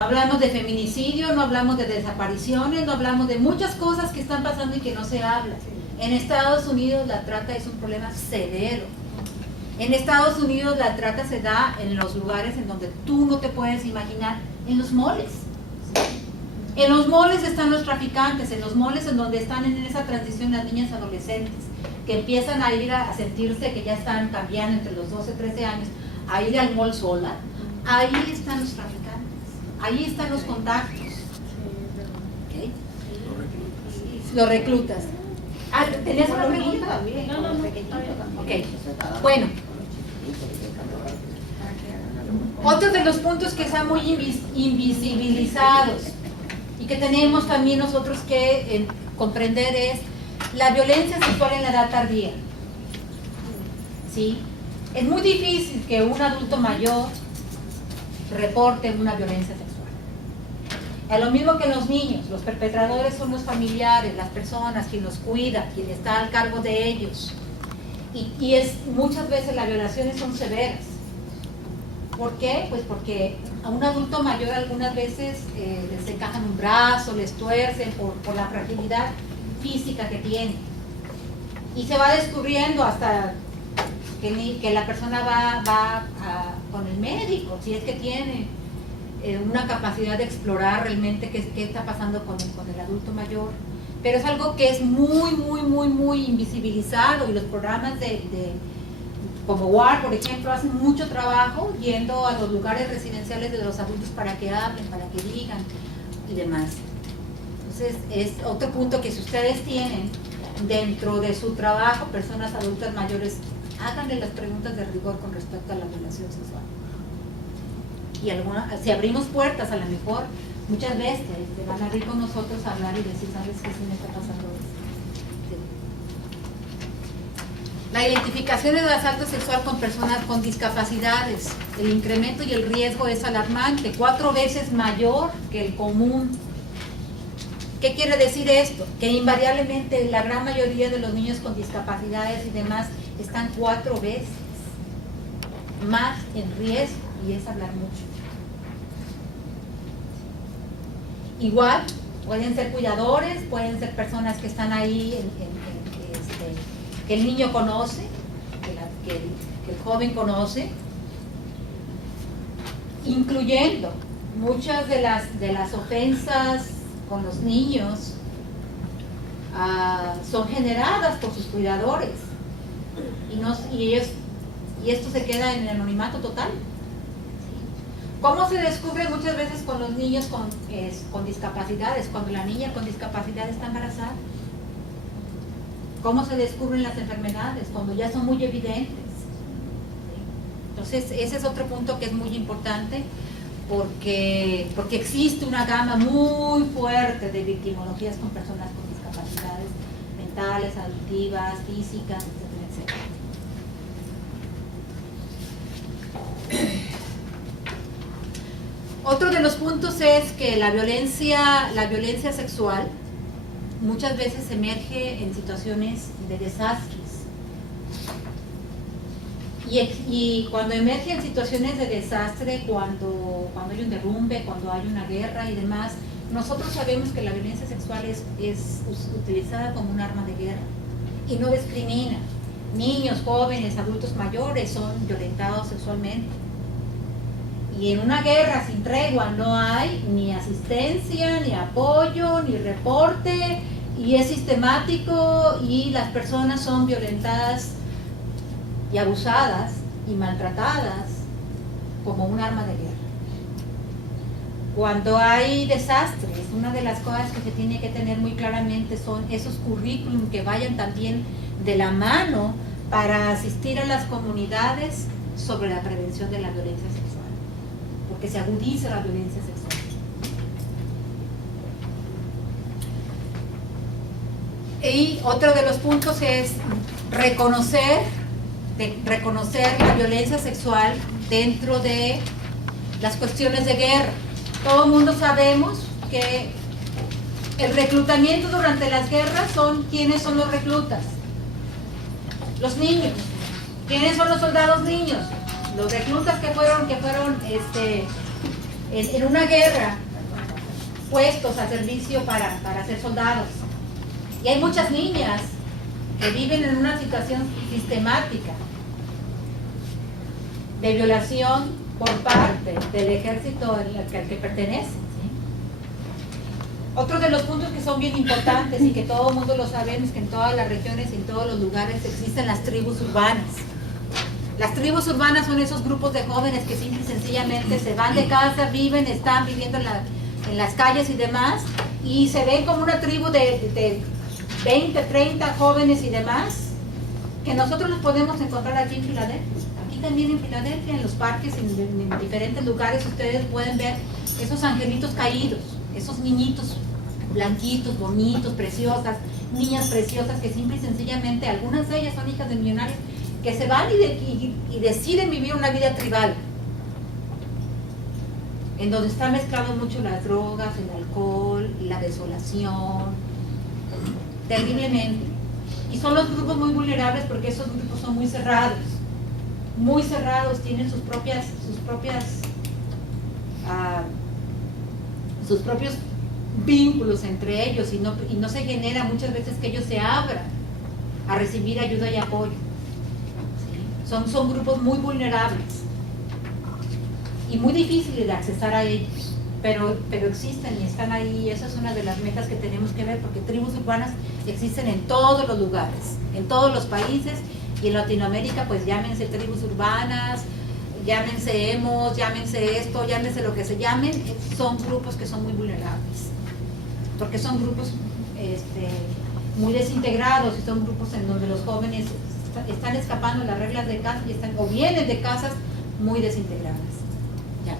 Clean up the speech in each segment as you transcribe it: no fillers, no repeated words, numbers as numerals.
Hablamos de feminicidio, no hablamos de desapariciones, no hablamos de muchas cosas que están pasando y que no se habla. En Estados Unidos la trata es un problema severo. En Estados Unidos la trata se da en los lugares en donde tú no te puedes imaginar, en los moles. En los moles están los traficantes, en los moles en donde están en esa transición las niñas adolescentes, que empiezan a ir a sentirse que ya están cambiando entre los 12 y 13 años, a ir al mall sola. Ahí están los traficantes. Ahí están los contactos. ¿Okay? Los reclutas. Ah, ¿tenías una pregunta? No. Ok. Bueno. Otro de los puntos que están muy invisibilizados y que tenemos también nosotros que comprender es la violencia sexual en la edad tardía. ¿Sí? Es muy difícil que un adulto mayor reporte una violencia sexual. Es lo mismo que los niños, los perpetradores son los familiares, las personas, quien los cuida, quien está al cargo de ellos. Y muchas veces las violaciones son severas. ¿Por qué? Pues porque a un adulto mayor algunas veces les encajan un brazo, les tuercen por la fragilidad física que tiene. Y se va descubriendo hasta que la persona va con el médico, si es que tiene una capacidad de explorar realmente qué está pasando con el adulto mayor. Pero es algo que es muy invisibilizado, y los programas como WAR, por ejemplo, hacen mucho trabajo yendo a los lugares residenciales de los adultos para que hablen, para que digan y demás. Entonces es otro punto que si ustedes tienen dentro de su trabajo personas adultas mayores, háganle las preguntas de rigor con respecto a la violación sexual. Y si abrimos puertas, a lo mejor muchas veces te van a abrir con nosotros a hablar y decir, ¿sabes qué sí me está pasando esto? Sí. La identificación del asalto sexual con personas con discapacidades, el incremento y el riesgo es alarmante, 4 veces mayor que el común. ¿Qué quiere decir esto? Que invariablemente la gran mayoría de los niños con discapacidades y demás están 4 veces más en riesgo, y es hablar mucho. Igual, pueden ser cuidadores, pueden ser personas que están ahí, que el niño conoce, que el joven conoce, incluyendo muchas de las ofensas con los niños son generadas por sus cuidadores y esto se queda en el anonimato total. ¿Cómo se descubre muchas veces con los niños con discapacidades? Cuando la niña con discapacidad está embarazada. ¿Cómo se descubren las enfermedades? Cuando ya son muy evidentes. Entonces ese es otro punto que es muy importante, porque existe una gama muy fuerte de victimologías con personas con discapacidades mentales, auditivas, físicas, etcétera. Otro de los puntos es que la violencia sexual muchas veces emerge en situaciones de desastres. Y cuando emerge en situaciones de desastre, cuando hay un derrumbe, cuando hay una guerra y demás, nosotros sabemos que la violencia sexual es utilizada como un arma de guerra y no discrimina. Niños, jóvenes, adultos mayores son violentados sexualmente. Y en una guerra sin tregua no hay ni asistencia, ni apoyo, ni reporte, y es sistemático, y las personas son violentadas y abusadas y maltratadas como un arma de guerra. Cuando hay desastres, una de las cosas que se tiene que tener muy claramente son esos currículum que vayan también de la mano para asistir a las comunidades sobre la prevención de la violencia sexual, porque se agudiza la violencia sexual. Y otro de los puntos es reconocer la violencia sexual dentro de las cuestiones de guerra. Todo el mundo sabemos que el reclutamiento durante las guerras ¿quiénes son los reclutas? Los niños. ¿Quiénes son los soldados niños? Los reclutas que fueron en una guerra puestos a servicio para ser soldados. Y hay muchas niñas que viven en una situación sistemática de violación por parte del ejército al que pertenecen, ¿sí? Otro de los puntos que son bien importantes y que todo el mundo lo sabemos, que en todas las regiones y en todos los lugares existen las tribus urbanas. Las tribus urbanas son esos grupos de jóvenes que simple y sencillamente se van de casa, están viviendo en las calles y demás, y se ven como una tribu de 20, 30 jóvenes y demás, que nosotros los podemos encontrar aquí en Filadelfia. Aquí también en Filadelfia, en los parques, en diferentes lugares, ustedes pueden ver esos angelitos caídos, esos niñitos blanquitos, bonitos, preciosas, niñas preciosas que simple y sencillamente, algunas de ellas son hijas de millonarios, que se van y deciden vivir una vida tribal, en donde está mezclado mucho las drogas, el alcohol, la desolación, terriblemente. Y son los grupos muy vulnerables porque esos grupos son muy cerrados, tienen sus propios vínculos entre ellos y no se genera muchas veces que ellos se abran a recibir ayuda y apoyo. ¿Sí? Son grupos muy vulnerables y muy difíciles de accesar a ellos, pero existen y están ahí, y esa es una de las metas que tenemos que ver, porque tribus urbanas existen en todos los lugares, en todos los países, y en Latinoamérica pues llámense tribus urbanas, llámense emos, llámense esto, llámense lo que se llamen, son grupos que son muy vulnerables, porque son grupos muy desintegrados y son grupos en donde los jóvenes están escapando de las reglas de casa y o vienen de casas muy desintegradas. Ya.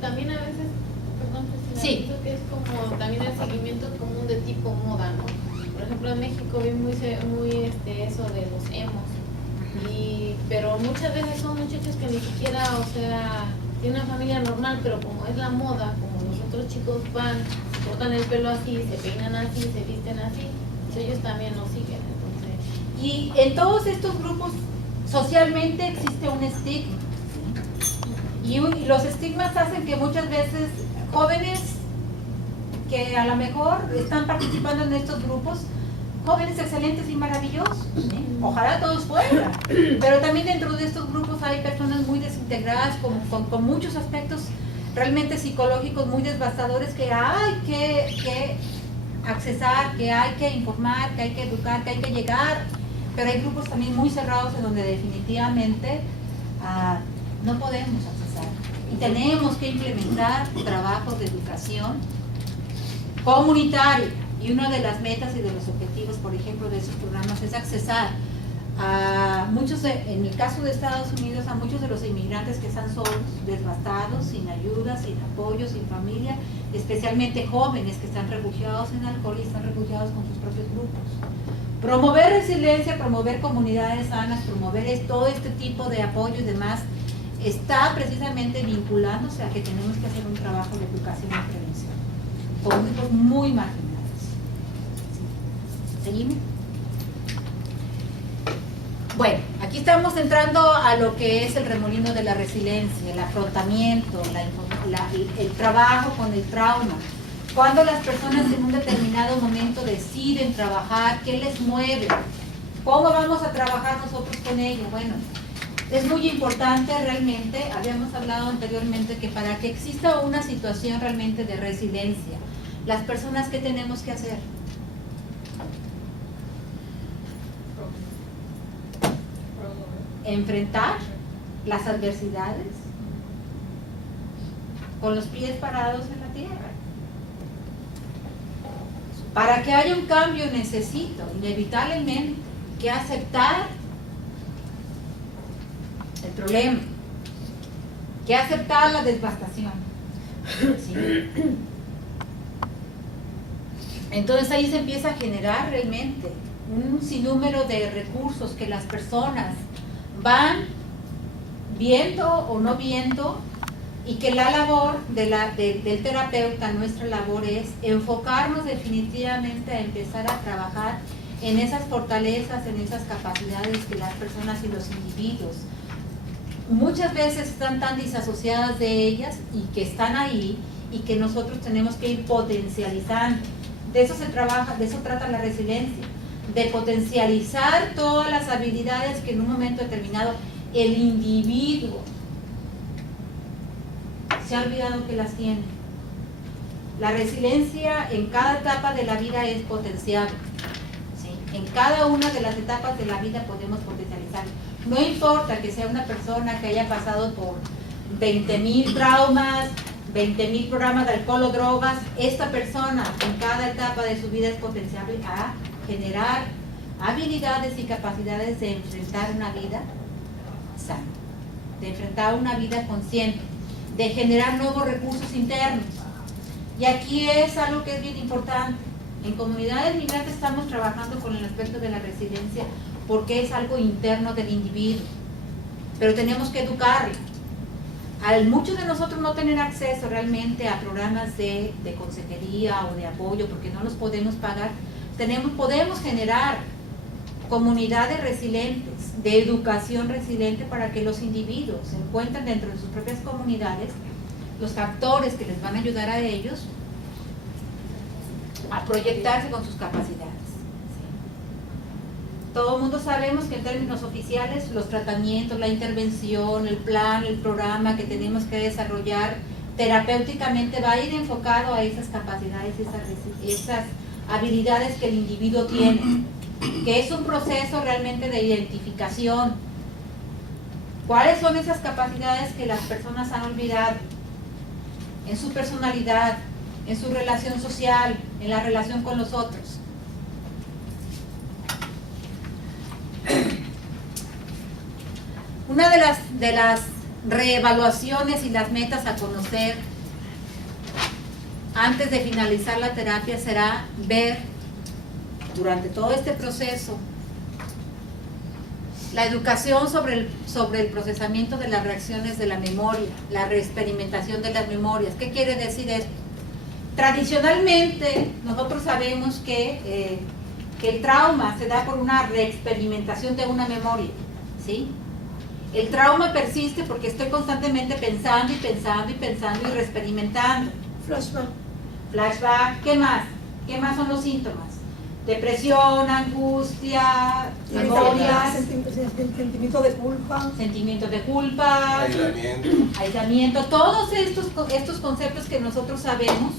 También a veces, perdón, sí, pienso que es como también el seguimiento común de tipo moda, ¿no? Por ejemplo, en México vi muy eso de los emos, pero muchas veces son muchachos que ni siquiera, o sea, tienen una familia normal, pero como es la moda, como los otros chicos van, se cortan el pelo así, se peinan así, se visten así, pues ellos también lo siguen. Entonces, y en todos estos grupos socialmente existe un estigma, ¿sí? Y los estigmas hacen que muchas veces jóvenes que a lo mejor están participando en estos grupos, jóvenes excelentes y maravillosos, ¿sí? Ojalá todos fueran, pero también dentro de estos grupos hay personas muy desintegradas con muchos aspectos realmente psicológicos muy devastadores que hay que accesar, que hay que informar, que hay que educar, que hay que llegar, pero hay grupos también muy cerrados en donde definitivamente no podemos accesar y tenemos que implementar trabajos de educación comunitaria. Y una de las metas y de los objetivos, por ejemplo, de esos programas es accesar a muchos, en el caso de Estados Unidos, a muchos de los inmigrantes que están solos, devastados, sin ayuda, sin apoyo, sin familia, especialmente jóvenes que están refugiados en alcohol y están refugiados con sus propios grupos. Promover resiliencia, promover comunidades sanas, promover todo este tipo de apoyo y demás, está precisamente vinculándose a que tenemos que hacer un trabajo de educación y prevención con grupos muy marginados. ¿Seguimos? Bueno, aquí estamos entrando a lo que es el remolino de la resiliencia, el afrontamiento, el trabajo con el trauma. Cuando las personas en un determinado momento deciden trabajar, ¿qué les mueve? ¿Cómo vamos a trabajar nosotros con ello? Bueno, es muy importante realmente, habíamos hablado anteriormente que para que exista una situación realmente de resiliencia, las personas, ¿qué tenemos que hacer? Enfrentar las adversidades con los pies parados en la tierra. Para que haya un cambio necesito inevitablemente que aceptar el problema, que aceptar la devastación. ¿Sí? Entonces ahí se empieza a generar realmente un sinnúmero de recursos que las personas van viendo o no viendo, y que la labor del terapeuta, nuestra labor es enfocarnos definitivamente a empezar a trabajar en esas fortalezas, en esas capacidades que las personas y los individuos muchas veces están tan disasociadas de ellas y que están ahí y que nosotros tenemos que ir potencializando. De eso se trabaja, de eso trata la resiliencia, de potencializar todas las habilidades que en un momento determinado el individuo se ha olvidado que las tiene. La resiliencia en cada etapa de la vida es potenciable, ¿sí? En cada una de las etapas de la vida podemos potencializar. No importa que sea una persona que haya pasado por 20,000 traumas, 20,000 programas de alcohol o drogas, esta persona en cada etapa de su vida es potenciable a generar habilidades y capacidades de enfrentar una vida sana, de enfrentar una vida consciente, de generar nuevos recursos internos. Y aquí es algo que es bien importante. En comunidades migrantes estamos trabajando con el aspecto de la resiliencia porque es algo interno del individuo, pero tenemos que educarlo. Al muchos de nosotros no tener acceso realmente a programas de consejería o de apoyo porque no los podemos pagar, podemos generar comunidades resilientes, de educación resiliente para que los individuos encuentren dentro de sus propias comunidades los factores que les van a ayudar a ellos a proyectarse con sus capacidades. Todo el mundo sabemos que en términos oficiales los tratamientos, la intervención, el plan, el programa que tenemos que desarrollar terapéuticamente va a ir enfocado a esas capacidades, esas habilidades que el individuo tiene, que es un proceso realmente de identificación. ¿Cuáles son esas capacidades que las personas han olvidado? En su personalidad, en su relación social, en la relación con los otros. Una de las reevaluaciones y las metas a conocer antes de finalizar la terapia será ver durante todo este proceso la educación sobre el procesamiento de las reacciones de la memoria, la reexperimentación de las memorias. ¿Qué quiere decir esto? Tradicionalmente nosotros sabemos que el trauma se da por una reexperimentación de una memoria, ¿sí? El trauma persiste porque estoy constantemente pensando y pensando y pensando y reexperimentando. Flashback, ¿qué más? ¿Qué más son los síntomas? Depresión, angustia, memorias, sentimiento de culpa, aislamiento, todos estos conceptos que nosotros sabemos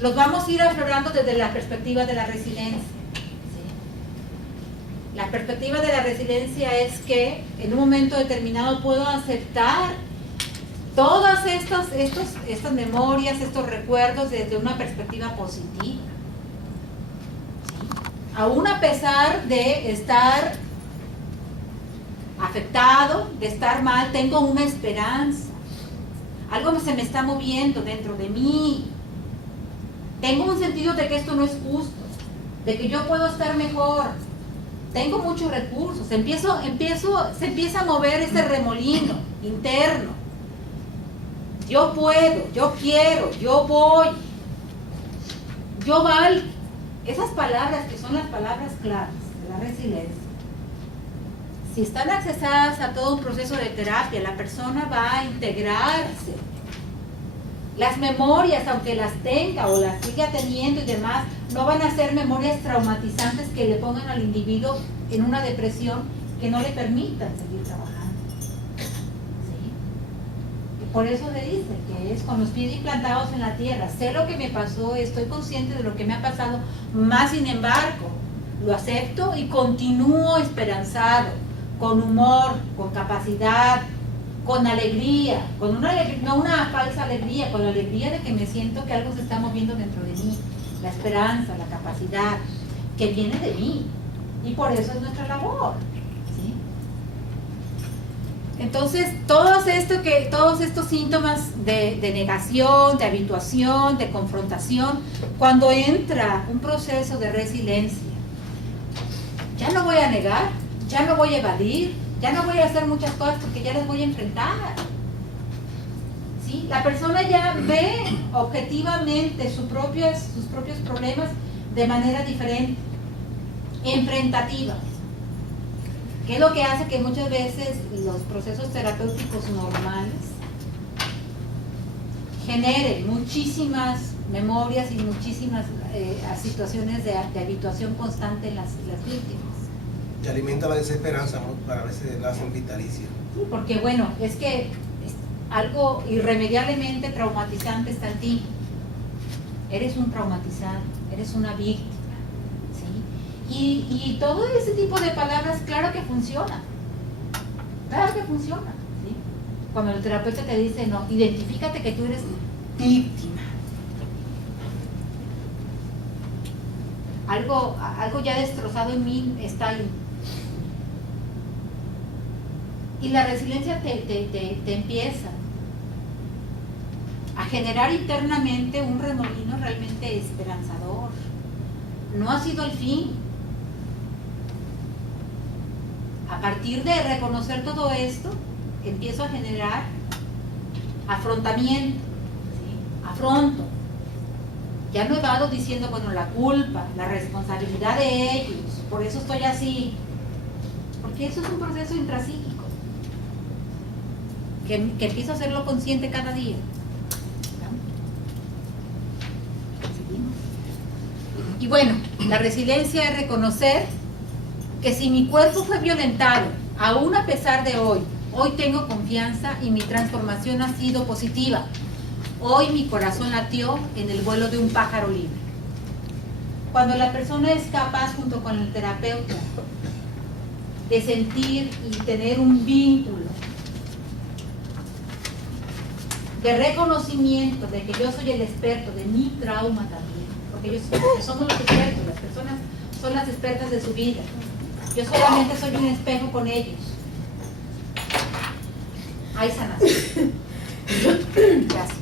los vamos a ir aflorando desde la perspectiva de la resiliencia. ¿Sí? La perspectiva de la resiliencia es que en un momento determinado puedo aceptar todas estas memorias, estos recuerdos desde una perspectiva positiva. Aún a pesar de estar afectado, de estar mal, tengo una esperanza. Algo se me está moviendo dentro de mí. Tengo un sentido de que esto no es justo, de que yo puedo estar mejor. Tengo muchos recursos. Se empieza a mover ese remolino interno. Yo puedo, yo quiero, yo voy, yo valgo. Esas palabras que son las palabras claves de la resiliencia, si están accesadas a todo un proceso de terapia, la persona va a integrarse. Las memorias, aunque las tenga o las siga teniendo y demás, no van a ser memorias traumatizantes que le pongan al individuo en una depresión que no le permitan seguir trabajando. ¿Sí? Y por eso le dice que es con los pies implantados en la tierra. Sé lo que me pasó, estoy consciente de lo que me ha pasado, más sin embargo, lo acepto y continúo esperanzado, con humor, con capacidad, con alegría, con una alegría, no una falsa alegría, con la alegría de que me siento que algo se está moviendo dentro de mí, la esperanza, la capacidad, que viene de mí, y por eso es nuestra labor, ¿sí? Entonces, todos estos síntomas de negación, de habituación, de confrontación, cuando entra un proceso de resiliencia, ya no voy a negar, ya no voy a evadir, ya no voy a hacer muchas cosas porque ya las voy a enfrentar. ¿Sí? La persona ya ve objetivamente sus propios problemas de manera diferente, enfrentativa. ¿Qué es lo que hace que muchas veces los procesos terapéuticos normales generen muchísimas memorias y muchísimas situaciones de habituación constante en las víctimas? Y alimenta la desesperanza, ¿no? Para veces la hacen vitalicia. Sí, porque bueno, es que algo irremediablemente traumatizante está en ti. Eres un traumatizado, eres una víctima, ¿sí? Y todo ese tipo de palabras, claro que funciona. Claro que funciona, ¿sí? Cuando el terapeuta te dice, no, identifícate que tú eres víctima. Algo ya destrozado en mí está ahí. Y la resiliencia te empieza a generar internamente un remolino realmente esperanzador. No ha sido el fin. A partir de reconocer todo esto, empiezo a generar afrontamiento, ¿sí? Afronto. Ya no evado diciendo, bueno, la culpa, la responsabilidad de ellos, por eso estoy así. Porque eso es un proceso intrapsíquico. Que empiezo a hacerlo consciente cada día. ¿Seguimos? Y bueno, la resiliencia es reconocer que si mi cuerpo fue violentado, aún a pesar de hoy tengo confianza y mi transformación ha sido positiva. Hoy mi corazón latió en el vuelo de un pájaro libre. Cuando la persona es capaz, junto con el terapeuta, de sentir y tener un vínculo de reconocimiento de que yo soy el experto de mi trauma también, porque somos los expertos, las personas son las expertas de su vida. Yo solamente soy un espejo con ellos. Hay sanación. Gracias.